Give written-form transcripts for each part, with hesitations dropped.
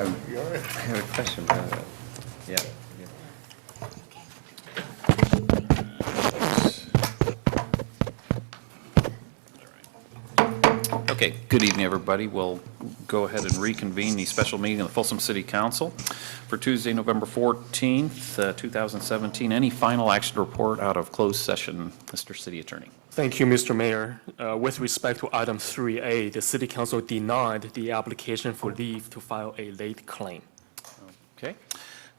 I have a question about that. Yeah. Okay, good evening, everybody. We'll go ahead and reconvene the special meeting of the Folsom City Council for Tuesday, November 14th, 2017. Any final action to report out of closed session, Mr. City Attorney? Thank you, Mr. Mayor. With respect to item 3A, the City Council denied the application for leave to file a late claim. Okay,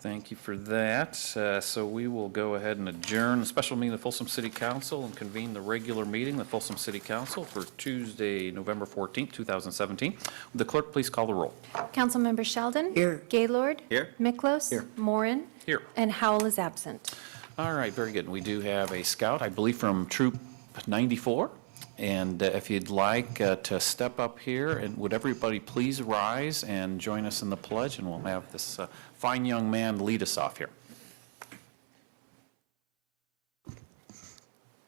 thank you for that. So we will go ahead and adjourn the special meeting of the Folsom City Council and convene the regular meeting of the Folsom City Council for Tuesday, November 14th, 2017. Would the clerk please call the roll? Councilmember Sheldon. Here. Gaylord. Here. Miklos. Here. Morin. Here. And Howell is absent. All right, very good. We do have a scout, I believe, from Troop 94. And if you'd like to step up here, and would everybody please rise and join us in the pledge, and we'll have this fine young man lead us off here.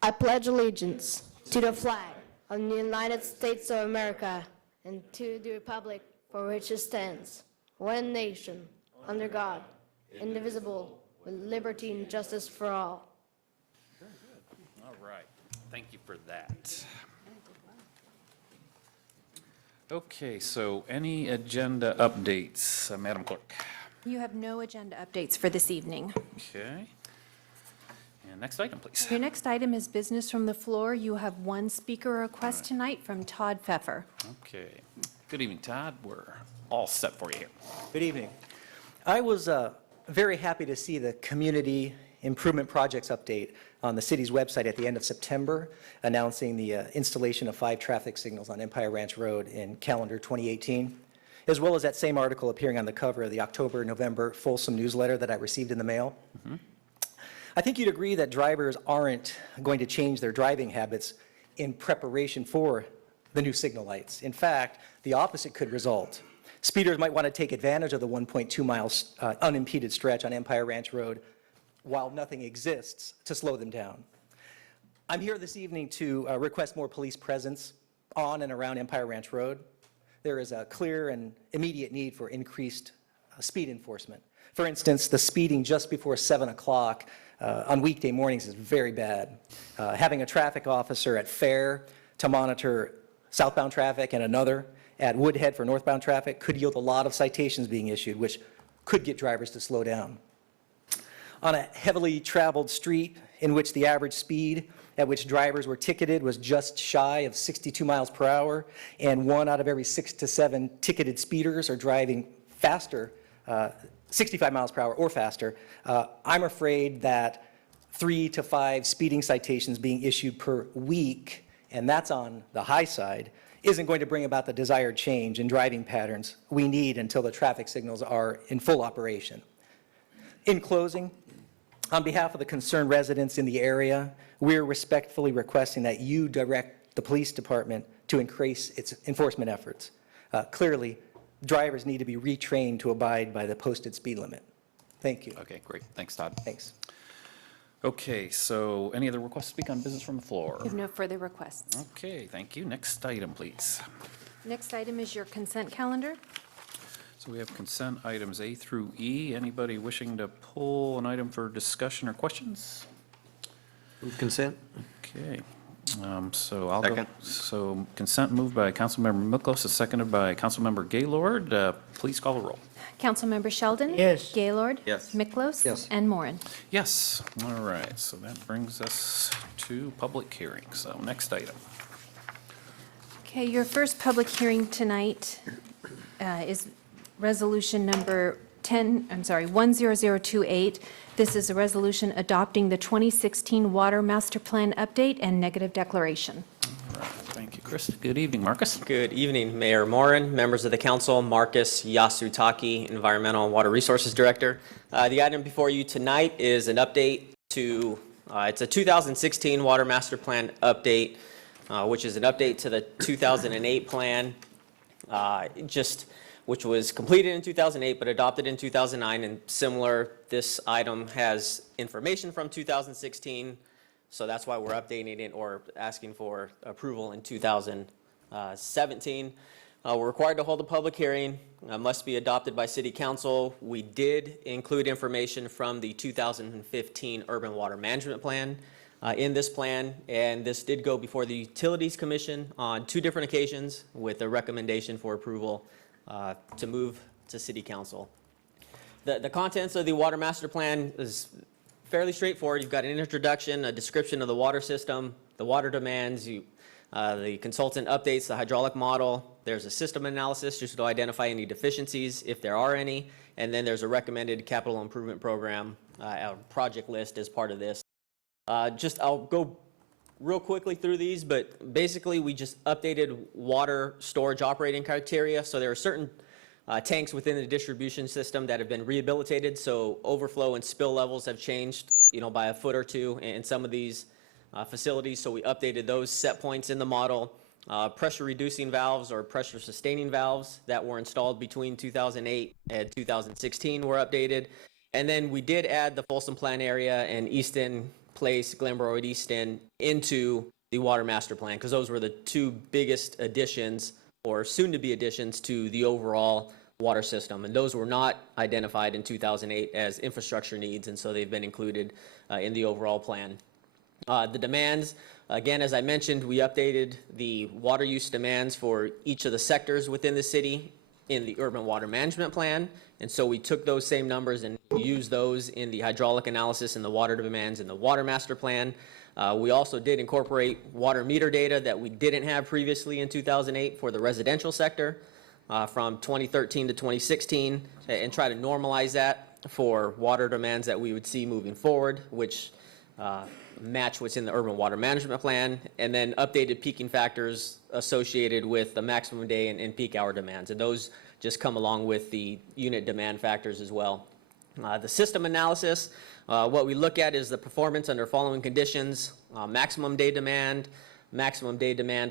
I pledge allegiance to the flag of the United States of America and to the republic for which it stands, one nation, under God, indivisible, with liberty and justice for all. All right, thank you for that. Okay, so any agenda updates, Madam Clerk? You have no agenda updates for this evening. Okay. And next item, please. Your next item is business from the floor. You have one speaker request tonight from Todd Pfeffer. Okay. Good evening, Todd. We're all set for you here. Good evening. I was very happy to see the Community Improvement Projects update on the city's website at the end of September, announcing the installation of 5 traffic signals on Empire Ranch Road in calendar 2018, as well as that same article appearing on the cover of the October-November Folsom newsletter that I received in the mail. Mm-hmm. I think you'd agree that drivers aren't going to change their driving habits in preparation for the new signal lights. In fact, the opposite could result. Speeders might want to take advantage of the 1.2 miles unimpeded stretch on Empire Ranch Road while nothing exists to slow them down. I'm here this evening to request more police presence on and around Empire Ranch Road. There is a clear and immediate need for increased speed enforcement. For instance, the speeding just before 7 o'clock on weekday mornings is very bad. Having a traffic officer at Fair to monitor southbound traffic and another at Woodhead for northbound traffic could yield a lot of citations being issued, which could get drivers to slow down. On a heavily traveled street in which the average speed at which drivers were ticketed was just shy of 62 miles per hour, and 1 out of every 6 to 7 ticketed speeders are driving faster, 65 miles per hour or faster, I'm afraid that 3 to 5 speeding citations being issued per week, and that's on the high side, isn't going to bring about the desired change in driving patterns we need until the traffic signals are in full operation. In closing, on behalf of the concerned residents in the area, we're respectfully requesting that you direct the police department to increase its enforcement efforts. Clearly, drivers need to be retrained to abide by the posted speed limit. Thank you. Okay, great. Thanks, Todd. Thanks. Okay, so any other requests to speak on business from the floor? You have no further requests. Okay, thank you. Next item, please. Next item is your consent calendar. So we have consent items A through E. Anybody wishing to pull an item for discussion or questions? Move consent. Okay, so I'll go. Second. So consent moved by Councilmember Miklos, is seconded by Councilmember Gaylord. Please call the roll. Councilmember Sheldon. Yes. Gaylord. Yes. Miklos. Yes. And Morin. Yes, all right, so that brings us to public hearing. So next item. Okay, your first public hearing tonight is resolution number 10028. This is a resolution adopting the 2016 Water Master Plan update and negative declaration. All right, thank you, Chris. Good evening, Marcus. Good evening, Mayor Morin, members of the council, Marcus Yasutaki, Environmental and Water Resources Director. The item before you tonight is an update to, it's a 2016 Water Master Plan update, which is an update to the 2008 plan, which was completed in 2008 but adopted in 2009, and similar, this item has information from 2016, so that's why we're updating it or asking for approval in 2017. We're required to hold a public hearing, must be adopted by city council. We did include information from the 2015 Urban Water Management Plan in this plan, and this did go before the Utilities Commission on 2 different occasions with a recommendation for approval to move to city council. The contents of the Water Master Plan is fairly straightforward. You've got an introduction, a description of the water system, the water demands, the consultant updates the hydraulic model. There's a system analysis just to identify any deficiencies, if there are any, and then there's a recommended capital improvement program, a project list as part of this. I'll go real quickly through these, but basically we just updated water storage operating criteria. So there are certain tanks within the distribution system that have been rehabilitated, so overflow and spill levels have changed, by a foot or two in some of these facilities. So we updated those set points in the model. Pressure reducing valves or pressure sustaining valves that were installed between 2008 and 2016 were updated. And then we did add the Folsom Plan area and Easton Place, Glenboro and Easton into the Water Master Plan, because those were the 2 biggest additions or soon-to-be additions to the overall water system. And those were not identified in 2008 as infrastructure needs, and so they've been included in the overall plan. The demands, again, as I mentioned, we updated the water use demands for each of the sectors within the city in the Urban Water Management Plan. And so we took those same numbers and used those in the hydraulic analysis and the water demands in the Water Master Plan. We also did incorporate water meter data that we didn't have previously in 2008 for the residential sector from 2013 to 2016 and try to normalize that for water demands that we would see moving forward, which match what's in the Urban Water Management Plan, and then updated peaking factors associated with the maximum day and peak hour demands. And those just come along with the unit demand factors as well. The system analysis, what we look at is the performance under following conditions: maximum day demand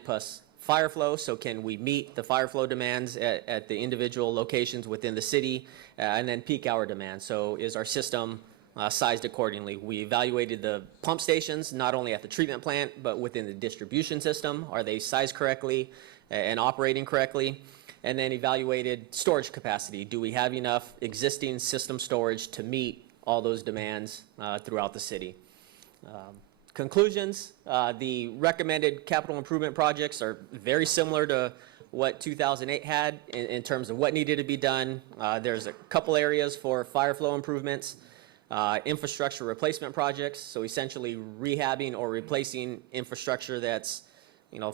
plus fire flow. So can we meet the fire flow demands at the individual locations within the city? And then peak hour demand. So is our system sized accordingly? We evaluated the pump stations, not only at the treatment plant, but within the distribution system. Are they sized correctly and operating correctly? And then evaluated storage capacity. Do we have enough existing system storage to meet all those demands throughout the city? Conclusions, the recommended capital improvement projects are very similar to what 2008 had in terms of what needed to be done. There's a couple areas for fire flow improvements, infrastructure replacement projects, so essentially rehabbing or replacing infrastructure that's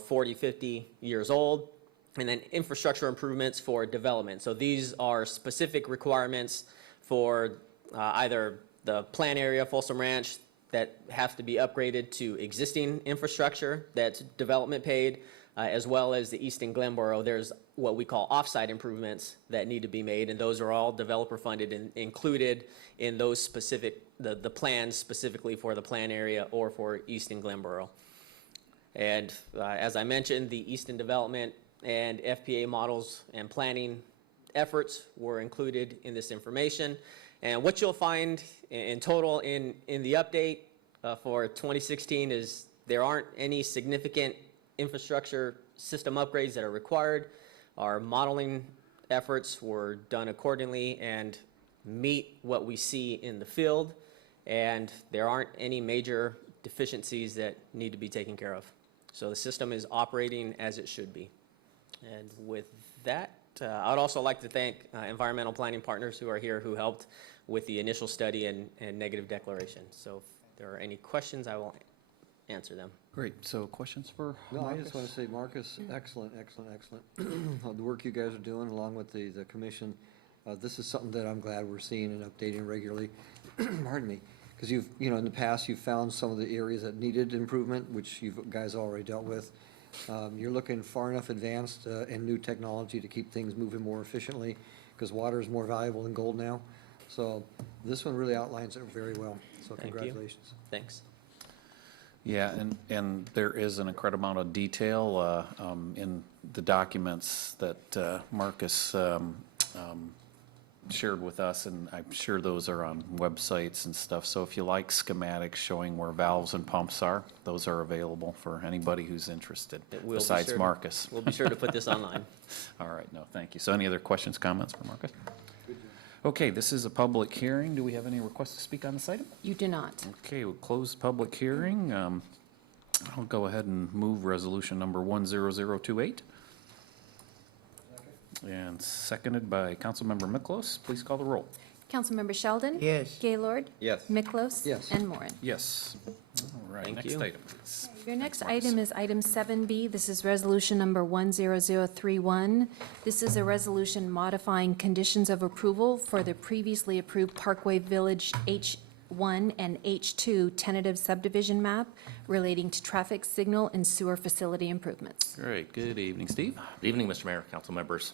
40, 50 years old, and then infrastructure improvements for development. So these are specific requirements for either the plan area, Folsom Ranch, that have to be upgraded to existing infrastructure that's development paid, as well as the Easton Glenboro. There's what we call offsite improvements that need to be made, and those are all developer funded and included in those specific, the plans specifically for the plan area or for Easton Glenboro. And as I mentioned, the Easton development and FPA models and planning efforts were included in this information. And what you'll find in total in the update for 2016 is there aren't any significant infrastructure system upgrades that are required. Our modeling efforts were done accordingly and meet what we see in the field, and there aren't any major deficiencies that need to be taken care of. So the system is operating as it should be. And with that, I'd also like to thank environmental planning partners who are here who helped with the initial study and negative declaration. So if there are any questions, I will answer them. Great. So questions for No, I Marcus? just want to say, Marcus, excellent. The work you guys are doing along with the commission, this is something that I'm glad we're seeing and updating regularly. Pardon me. Because you've, in the past, you've found some of the areas that needed improvement, which you guys already dealt with. You're looking far enough advanced in new technology to keep things moving more efficiently, because water is more valuable than gold now. So this one really outlines it very well. So Thank you. congratulations. Thanks. Yeah, and there is an incredible amount of detail in the documents that Marcus shared with us, and I'm sure those are on websites and stuff. So if you like schematics showing where valves and pumps are, those are available for anybody who's interested, We'll be besides sure to- Marcus. We'll be sure to put this online. All right, no, thank you. So any other questions, comments for Marcus? Okay, this is a public hearing. Do we have any requests to speak on this item? You do not. Okay, we'll close the public hearing. I'll go ahead and move resolution number 10028. And seconded by Councilmember Miklos. Please call the roll. Councilmember Sheldon? Yes. Gaylord? Yes. Miklos? Yes. And Moran. Yes. All right, Thank next you. item, please. Your next item is item 7B. This is resolution number 10031. This is a resolution modifying conditions of approval for the previously approved Parkway Village H1 and H2 tentative subdivision map relating to traffic signal and sewer facility improvements. Great, good evening, Steve. Good evening, Mr. Mayor, council members.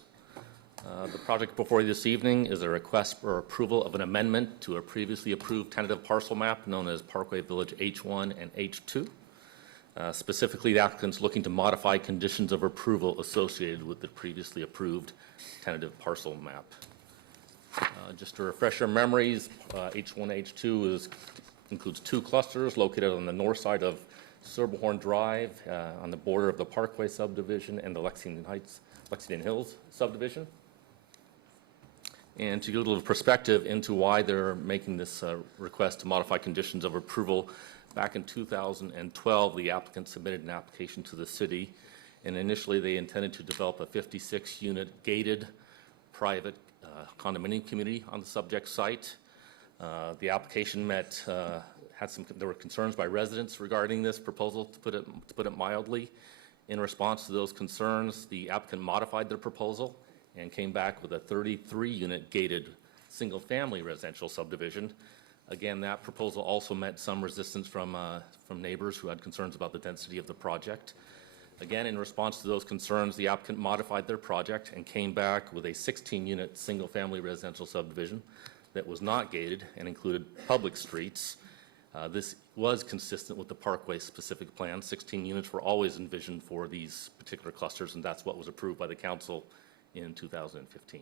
The project before you this evening is a request for approval of an amendment to a previously approved tentative parcel map known as Parkway Village H1 and H2. Specifically, the applicant's looking to modify conditions of approval associated with the previously approved tentative parcel map. Just to refresh your memories, H1, H2 includes two clusters located on the north side of Silverhorn Drive, on the border of the Parkway subdivision and the Lexington Hills subdivision. And to give a little perspective into why they're making this request to modify conditions of approval, back in 2012, the applicant submitted an application to the city, and initially they intended to develop a 56-unit gated private condominium community on the subject site. The application there were concerns by residents regarding this proposal, to put it mildly. In response to those concerns, the applicant modified their proposal and came back with a 33-unit gated single-family residential subdivision. Again, that proposal also met some resistance from neighbors who had concerns about the density of the project. Again, in response to those concerns, the applicant modified their project and came back with a 16-unit single-family residential subdivision that was not gated and included public streets. This was consistent with the Parkway specific plan. 16 units were always envisioned for these particular clusters, and that's what was approved by the council in 2015.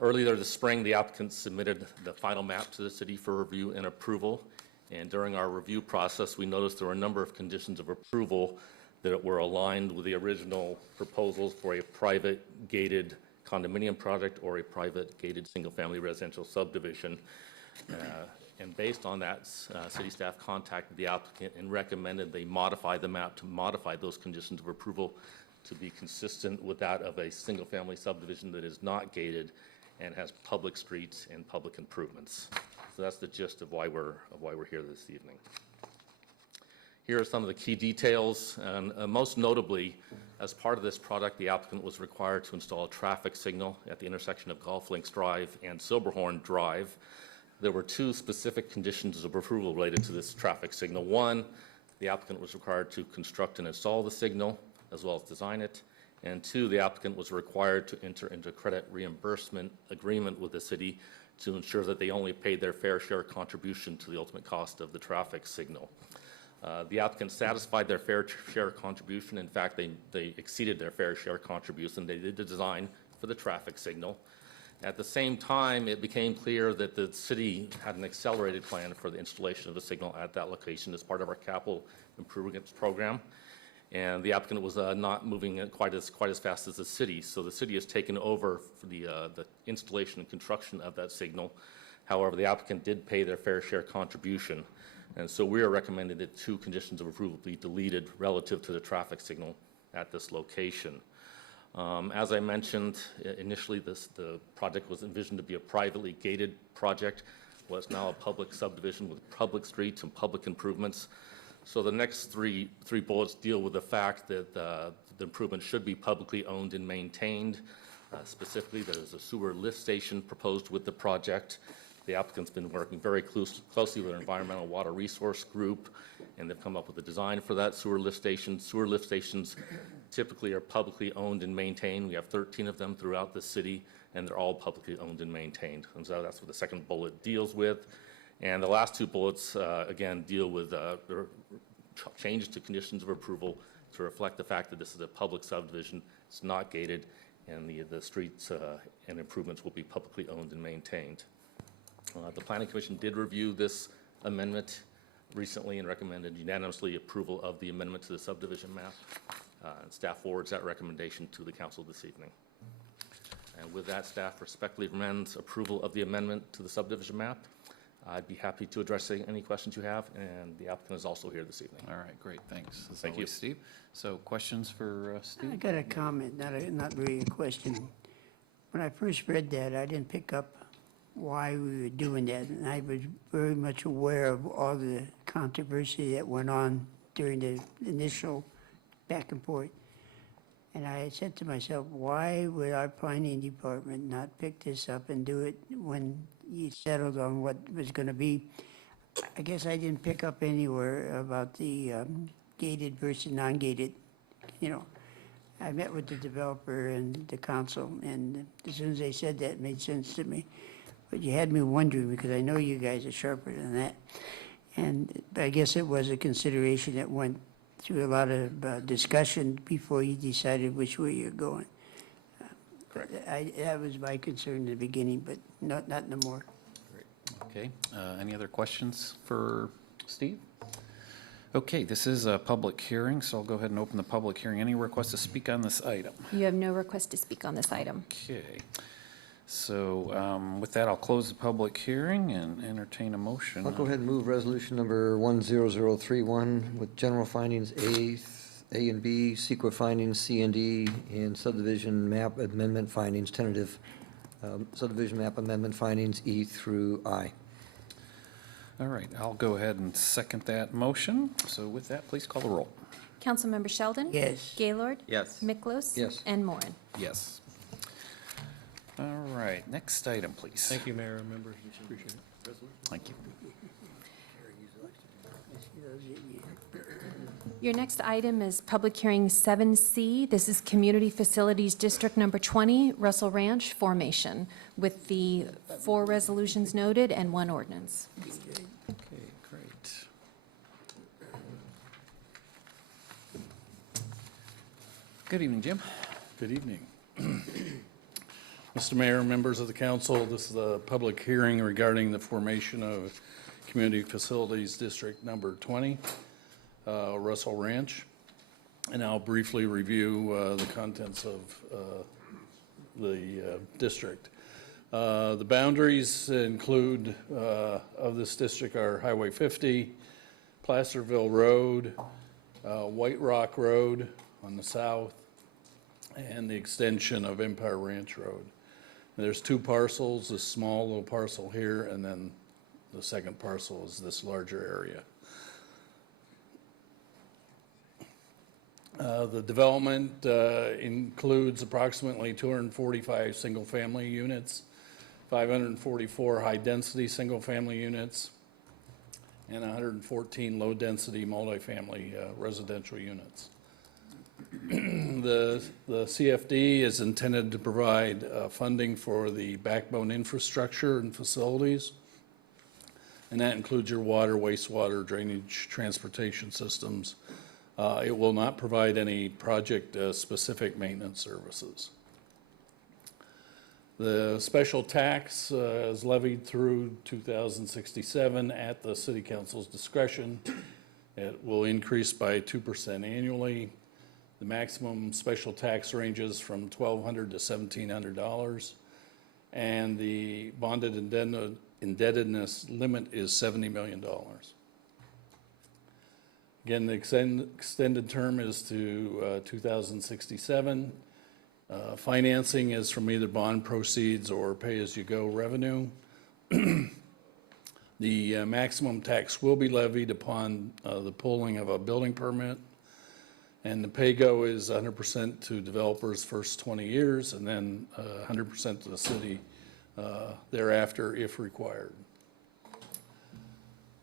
Earlier this spring, the applicant submitted the final map to the city for review and approval. And during our review process, we noticed there were a number of conditions of approval that were aligned with the original proposals for a private gated condominium project or a private gated single-family residential subdivision. And based on that, city staff contacted the applicant and recommended they modify the map to modify those conditions of approval to be consistent with that of a single-family subdivision that is not gated and has public streets and public improvements. So that's the gist of why we're here this evening. Here are some of the key details, and most notably, as part of this product, the applicant was required to install a traffic signal at the intersection of Golf Links Drive and Silverhorn Drive. There were two specific conditions of approval related to this traffic signal. One, the applicant was required to construct and install the signal, as well as design it. And two, the applicant was required to enter into a credit reimbursement agreement with the city to ensure that they only paid their fair share contribution to the ultimate cost of the traffic signal. The applicant satisfied their fair share contribution. In fact, they exceeded their fair share contribution. They did the design for the traffic signal. At the same time, it became clear that the city had an accelerated plan for the installation of the signal at that location as part of our capital improvements program. And the applicant was not moving quite as fast as the city. So the city has taken over for the installation and construction of that signal. However, the applicant did pay their fair share contribution. And so we are recommending that two conditions of approval be deleted relative to the traffic signal at this location. As I mentioned, initially the project was envisioned to be a privately gated project. Well, it's now a public subdivision with public streets and public improvements. So the next three bullets deal with the fact that the improvement should be publicly owned and maintained. Specifically, there is a sewer lift station proposed with the project. The applicant's been working very closely with our environmental water resource group, and they've come up with a design for that sewer lift station. Sewer lift stations typically are publicly owned and maintained. We have 13 of them throughout the city, and they're all publicly owned and maintained. And so that's what the second bullet deals with. And the last two bullets, again, deal with changes to conditions of approval to reflect the fact that this is a public subdivision. It's not gated, and the streets and improvements will be publicly owned and maintained. The Planning Commission did review this amendment recently and recommended unanimously approval of the amendment to the subdivision map. And staff forwards that recommendation to the council this evening. And with that, staff respectfully recommends approval of the amendment to the subdivision map. I'd be happy to address any questions you have, and the applicant is also here this evening. All right, great, thanks. As Thank you. always, Steve. So questions for Steve? I got a comment, not really a question. When I first read that, I didn't pick up why we were doing that, and I was very much aware of all the controversy that went on during the initial back and forth. And I said to myself, why would our planning department not pick this up and do it when you settled on what was going to be? I guess I didn't pick up anywhere about the gated versus non-gated, you know. I met with the developer and the council, and as soon as they said that, it made sense to me. But you had me wondering, because I know you guys are sharper than that. And I guess it was a consideration that went through a lot of discussion before you decided which way you're going. Correct. That was my concern in the beginning, but not no more. Okay, any other questions for Steve? Okay, this is a public hearing, so I'll go ahead and open the public hearing. Any requests to speak on this item? You have no request to speak on this item. Okay, so with that, I'll close the public hearing and entertain a motion. I'll go ahead and move resolution number 10031 with general findings A and B, CEQA findings C and D, and subdivision map amendment findings, tentative subdivision map amendment findings E through I. All right, I'll go ahead and second that motion. So with that, please call the roll. Councilmember Sheldon? Yes. Gaylord? Yes. Miklos? Yes. And Moran. Yes. All right, next item, please. Thank you, Mayor and members. Appreciate it. Thank you. Your next item is Public Hearing 7C. This is Community Facilities District Number 20, Russell Ranch formation, with the 4 resolutions noted and 1 ordinance. Okay, great. Good evening, Jim. Good evening. Mr. Mayor, members of the council, this is a public hearing regarding the formation of Community Facilities District Number 20, Russell Ranch. And I'll briefly review the contents of the district. The boundaries include, of this district, are Highway 50, Placerville Road, White Rock Road on the south, and the extension of Empire Ranch Road. There's 2 parcels, this small little parcel here, and then the second parcel is this larger area. The development includes approximately 245 single-family units, 544 high-density single-family units, and 114 low-density multifamily residential units. The CFD is intended to provide funding for the backbone infrastructure and facilities, and that includes your water, wastewater, drainage, transportation systems. It will not provide any project-specific maintenance services. The special tax is levied through 2067 at the City Council's discretion. It will increase by 2% annually. The maximum special tax ranges from $1,200 to $1,700, and the bonded indebtedness limit is $70 million. Again, the extended term is to 2067. Financing is from either bond proceeds or pay-as-you-go revenue. The maximum tax will be levied upon the pulling of a building permit. And the pay-go is 100% to developers first 20 years, and then 100% to the city thereafter if required.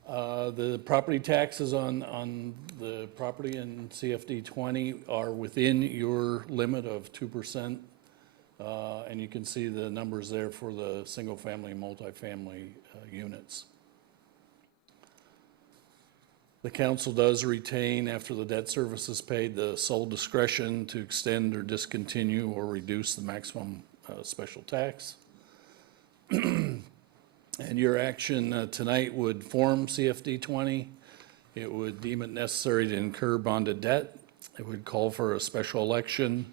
The property taxes on the property in CFD 20 are within your limit of 2%. And you can see the numbers there for the single-family and multifamily units. The council does retain, after the debt service is paid, the sole discretion to extend or discontinue or reduce the maximum special tax. And your action tonight would form CFD 20. It would deem it necessary to incur bonded debt. It would call for a special election,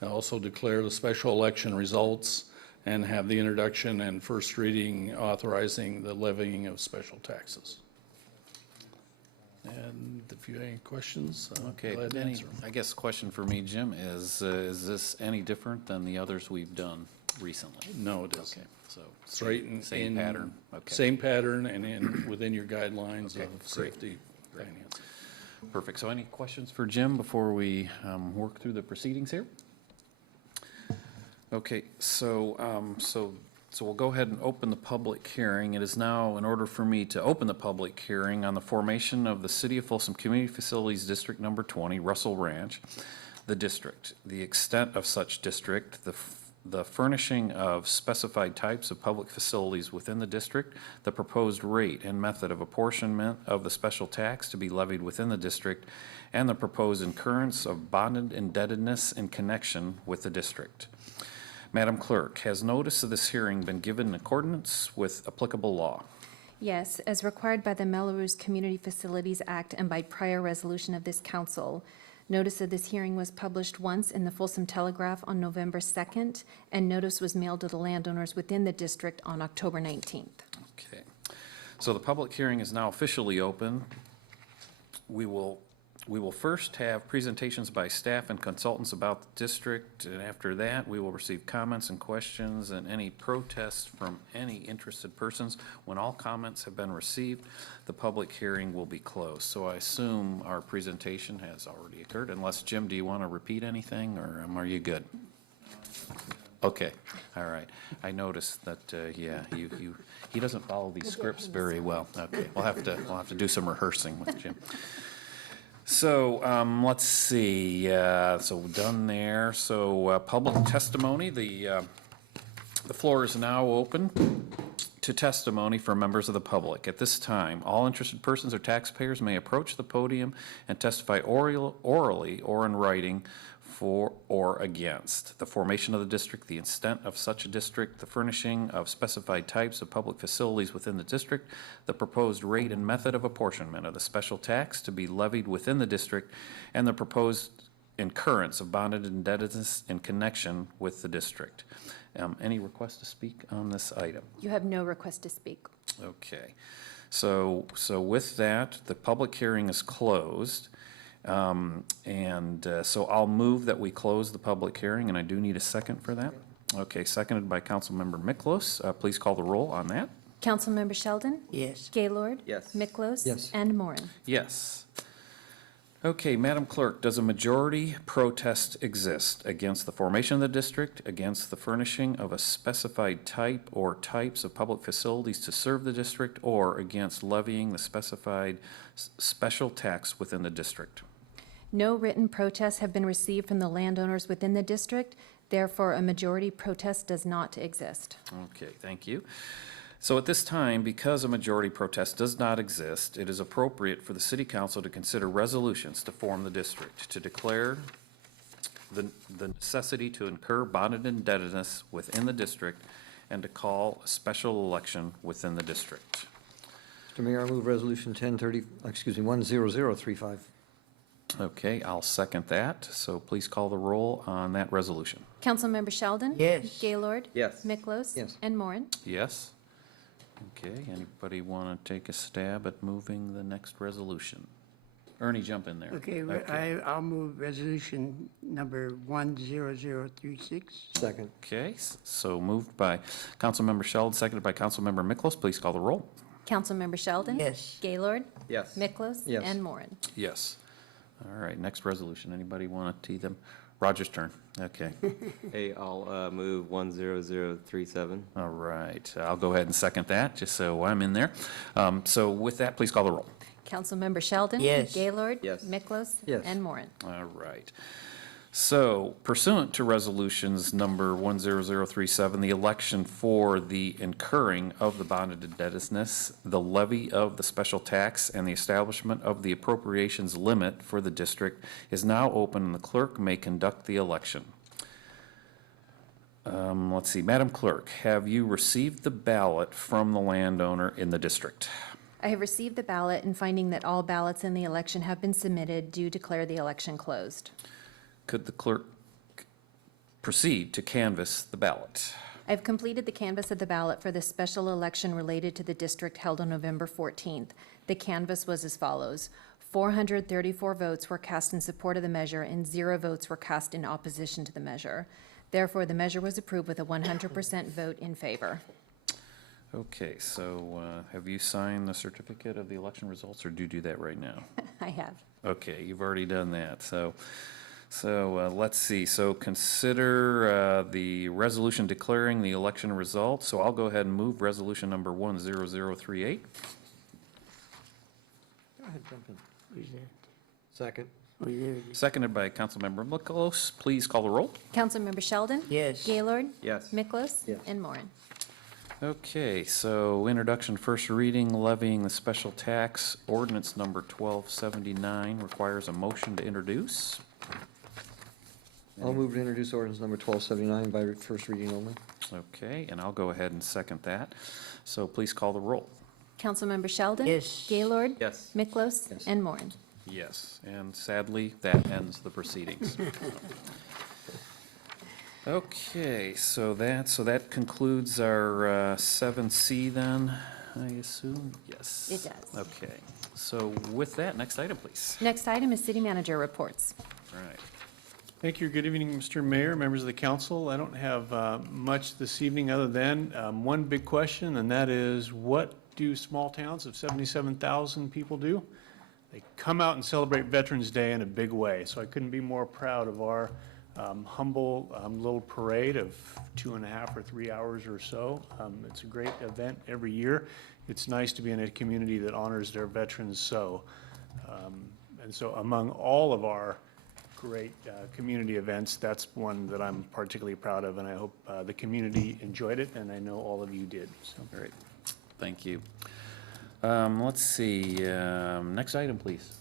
and also declare the special election results, and have the introduction and first reading authorizing the levying of special taxes. And if you have any questions, I'm Okay, glad to any, answer them. I guess question for me, Jim, is this any different than the others we've done recently? No, it Okay, isn't. so It's right in. same pattern, okay. Same pattern and within your guidelines Okay, of great. safety financing. Perfect. So any questions for Jim before we work through the proceedings here? Okay, so we'll go ahead and open the public hearing. It is now in order for me to open the public hearing on the formation of the City of Folsom Community Facilities District Number 20, Russell Ranch, the district, the extent of such district, the furnishing of specified types of public facilities within the district, the proposed rate and method of apportionment of the special tax to be levied within the district, and the proposed incurrence of bonded indebtedness in connection with the district. Madam Clerk, has notice of this hearing been given in accordance with applicable law? Yes, as required by the Melrose Community Facilities Act and by prior resolution of this council. Notice of this hearing was published once in the Folsom Telegraph on November 2nd, and notice was mailed to the landowners within the district on October 19th. Okay. So the public hearing is now officially open. We will first have presentations by staff and consultants about the district, and after that, we will receive comments and questions and any protests from any interested persons. When all comments have been received, the public hearing will be closed. So I assume our presentation has already occurred, unless, Jim, do you want to repeat anything, or are you good? Okay, all right. I noticed that, yeah, he doesn't follow these scripts very well. Okay, we'll have to do some rehearsing with Jim. So, let's see, so done there. So, public testimony, the floor is now open to testimony for members of the public. At this time, all interested persons or taxpayers may approach the podium and testify orally or in writing for or against the formation of the district, the extent of such a district, the furnishing of specified types of public facilities within the district, the proposed rate and method of apportionment of the special tax to be levied within the district, and the proposed incurrence of bonded indebtedness in connection with the district. Any request to speak on this item? You have no request to speak. Okay. So with that, the public hearing is closed. So I'll move that we close the public hearing, and I do need a second for that. Okay, seconded by Councilmember Miklos. Please call the roll on that. Councilmember Sheldon? Yes. Gaylord? Yes. Miklos? Yes. And Moran. Yes. Okay, Madam Clerk, does a majority protest exist against the formation of the district, against the furnishing of a specified type or types of public facilities to serve the district, or against levying the specified special tax within the district? No written protests have been received from the landowners within the district. Therefore, a majority protest does not exist. Okay, thank you. So at this time, because a majority protest does not exist, it is appropriate for the City Council to consider resolutions to form the district, to declare the necessity to incur bonded indebtedness within the district, and to call a special election within the district. Mr. Mayor, I move Resolution 10035. Okay, I'll second that. So please call the roll on that resolution. Councilmember Sheldon? Yes. Gaylord? Yes. Miklos? Yes. And Moran. Yes? Okay, anybody want to take a stab at moving the next resolution? Ernie, jump in there. Okay, I'll move resolution number 10036. Second. Okay, so moved by Councilmember Sheldon, seconded by Councilmember Miklos. Please call the roll. Councilmember Sheldon? Yes. Gaylord? Yes. Miklos? Yes. And Moran. Yes. All right, next resolution. Anybody want to tee them? Roger's turn. Okay. Hey, I'll move 10037. All right. I'll go ahead and second that, just so I'm in there. So with that, please call the roll. Councilmember Sheldon? Yes. Gaylord? Yes. Miklos? Yes. And Moran. All right. So pursuant to resolutions number 10037, the election for the incurring of the bonded indebtedness, the levy of the special tax, and the establishment of the appropriations limit for the district is now open, and the clerk may conduct the election. Let's see, Madam Clerk, have you received the ballot from the landowner in the district? I have received the ballot, and finding that all ballots in the election have been submitted, do declare the election closed. Could the clerk proceed to canvass the ballot? I have completed the canvass of the ballot for the special election related to the district held on November 14th. The canvass was as follows. 434 votes were cast in support of the measure, and 0 votes were cast in opposition to the measure. Therefore, the measure was approved with a 100% vote in favor. Okay, so have you signed the certificate of the election results, or do you do that right now? I have. Okay, you've already done that, so let's see. So consider the resolution declaring the election results. So I'll go ahead and move resolution number 10038. Go ahead, jump in. Who's that? Second. Oh, there it is. Seconded by Councilmember Miklos. Please call the roll. Councilmember Sheldon? Yes. Gaylord? Yes. Miklos? Yes. And Moran. Okay, so introduction, first reading, levying the special tax. Ordinance number 1279 requires a motion to introduce. I'll move to introduce ordinance number 1279 by first reading only. Okay, and I'll go ahead and second that. So please call the roll. Councilmember Sheldon? Yes. Gaylord? Yes. Miklos? Yes. And Moran. Yes, and sadly, that ends the proceedings. Okay, so that concludes our 7C then, I assume? Yes. It does. Okay, so with that, next item, please. Next item is city manager reports. All right. Thank you. Good evening, Mr. Mayor, members of the council. I don't have much this evening other than one big question, and that is, what do small towns of 77,000 people do? They come out and celebrate Veterans Day in a big way. So I couldn't be more proud of our humble little parade of 2.5 or 3 hours or so. It's a great event every year. It's nice to be in a community that honors their veterans so. And so among all of our great community events, that's one that I'm particularly proud of, and I hope the community enjoyed it, and I know all of you did. So. Great, thank you. Let's see, next item, please.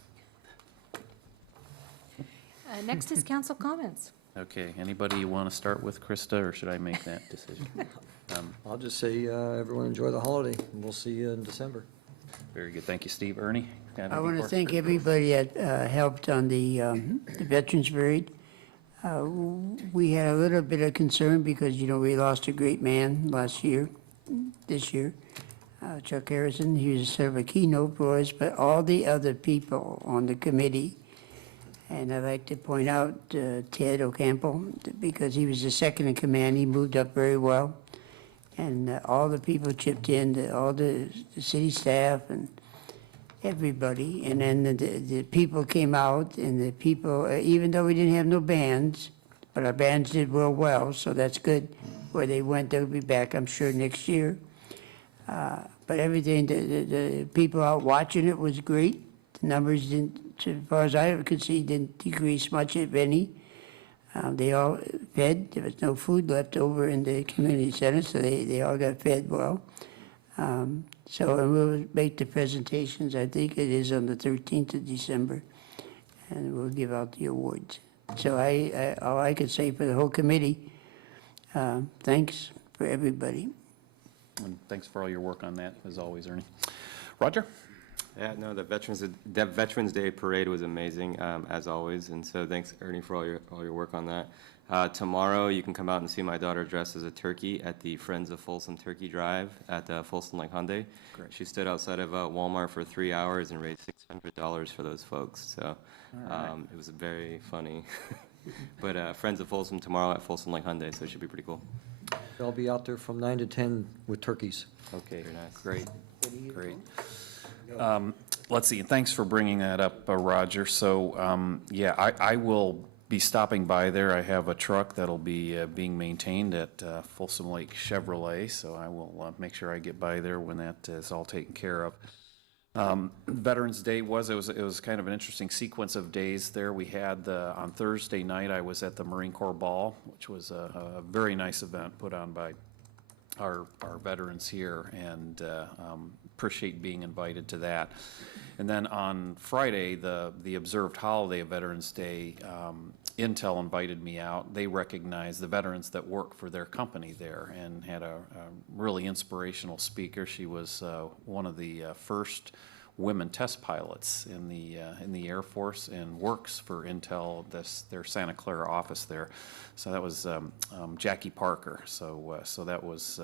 Next is council comments. Okay, anybody want to start with Krista, or should I make that decision? I'll just say, everyone enjoy the holiday, and we'll see you in December. Very good, thank you, Steve. Ernie? got I anything want to for us? thank everybody that helped on the Veterans Parade. We had a little bit of concern because, we lost a great man this year, Chuck Harrison. He was sort of a keynote for us, but all the other people on the committee, and I'd like to point out Ted Ocampo, because he was the second in command. He moved up very well. And all the people chipped in, all the city staff and everybody. And then the people came out, and the people, even though we didn't have no bands, but our bands did real well, so that's good. Where they went, they'll be back, I'm sure, next year. But everything, the people out watching it was great. The numbers didn't, as far as I could see, didn't decrease much, if any. They all fed. There was no food left over in the community center, so they all got fed well. And we'll make the presentations, I think it is on the 13th of December, and we'll give out the awards. So all I could say for the whole committee, thanks for everybody. And thanks for all your work on that, as always, Ernie. Roger? Yeah, no, the Veterans Day parade was amazing, as always, and so thanks, Ernie, for all your work on that. Tomorrow, you can come out and see my daughter dressed as a turkey at the Friends of Folsom Turkey Drive at Folsom Lake Hyundai. Great. She stood outside of Walmart for 3 hours and raised $600 for those folks, so it was very funny. But Friends of Folsom tomorrow at Folsom Lake Hyundai, so it should be pretty cool. They'll be out there from 9 to 10 with turkeys. Okay, Very nice. great, great. Let's see, thanks for bringing that up, Roger. So, yeah, I will be stopping by there. I have a truck that'll be being maintained at Folsom Lake Chevrolet, so I will make sure I get by there when that is all taken care of. Veterans Day it was kind of an interesting sequence of days there. We had on Thursday night, I was at the Marine Corps Ball, which was a very nice event put on by our veterans here, and appreciate being invited to that. And then on Friday, the observed holiday of Veterans Day, Intel invited me out. They recognized the veterans that work for their company there and had a really inspirational speaker. She was one of the first women test pilots in the Air Force and works for Intel, their Santa Clara office there. So that was Jackie Parker. So that was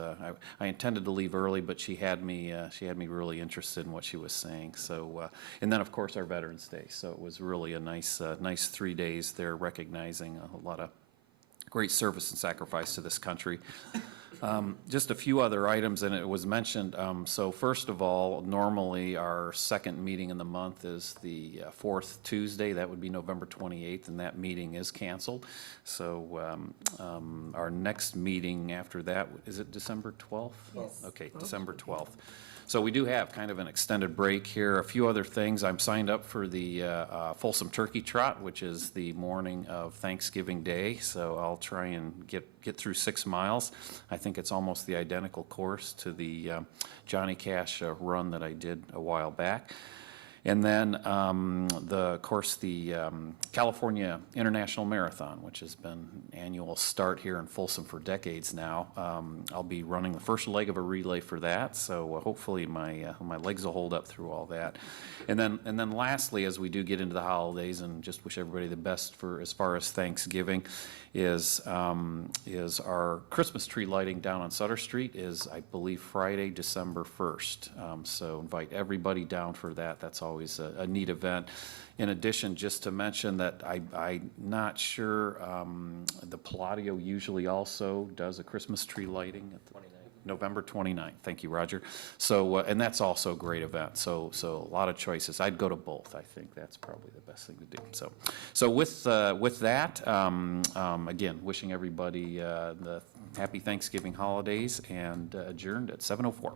I intended to leave early, but she had me really interested in what she was saying. So and then of course our Veterans Day. So it was really a nice 3 days there, recognizing a lot of great service and sacrifice to this country. Just a few other items, and it was mentioned. So first of all, normally our second meeting in the month is the fourth Tuesday. That would be November 28th, and that meeting is canceled. So our next meeting after that, is it December 12th? Yes. Okay, December 12th. So we do have kind of an extended break here. A few other things. I'm signed up for the Folsom Turkey Trot, which is the morning of Thanksgiving Day. So I'll try and get through 6 miles. I think it's almost the identical course to the Johnny Cash run that I did a while back. And then, of course, the California International Marathon, which has been an annual start here in Folsom for decades now. I'll be running the first leg of a relay for that, so hopefully my legs will hold up through all that. And then lastly, as we do get into the holidays, and just wish everybody the best for as far as Thanksgiving, is our Christmas tree lighting down on Sutter Street is, I believe, Friday, December 1st. So invite everybody down for that. That's always a neat event. In addition, just to mention that I'm not sure, the Palladio usually also does a Christmas tree lighting at the November 29th. Thank you, Roger. So, and that's also a great event. So a lot of choices. I'd go to both. I think that's probably the best thing to do. So with that, again, wishing everybody the happy Thanksgiving holidays, and adjourned at 7:04.